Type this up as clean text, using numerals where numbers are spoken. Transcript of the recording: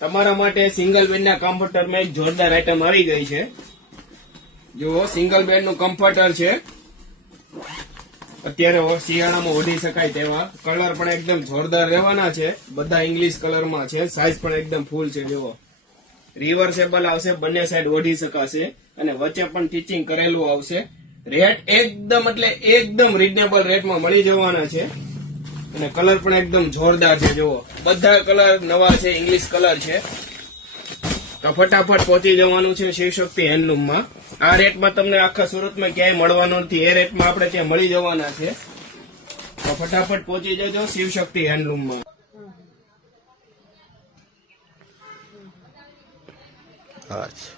તમારા માટે સિંગલ બેડના કમ્ફર્ટરમાં એક જોરદાર આઈટમ આવી ગઈ છે. જુઓ, સિંગલ બેડનું કમ્ફર્ટર છે. અત્યારે શિયાળામાં ઓઢી શકાય તેવા કલર પણ એકદમ જોરદાર રહેવાના છે. બધા ઇંગ્લિશ કલરમાં છે. સાઈઝ પણ એકદમ ફૂલ છે. જુઓ, રિવર્સેબલ આવશે, બંને સાઈડ ઓઢી શકાશે અને વચ્ચે પણ ટીચિંગ કરેલું આવશે. રેટ એકદમ એટલે એકદમ રીઝનેબલ રેટમાં મળી જવાના છે અને કલર પણ એકદમ જોરદાર છે. જુઓ, બધા કલર નવા છે, ઇંગ્લિશ કલર છે. તો ફટાફટ પહોંચી જવાનું છે શિવશક્તિ હેન્ડલૂમમાં. આ રેટમાં તમને આખા સુરતમાં ક્યાંય મળવાનું નથી. એ રેટમાં આપણે ત્યાં મળી જવાના છે. તો ફટાફટ પહોંચી જજો શિવશક્તિ હેન્ડલૂમમાં. અચ્છા.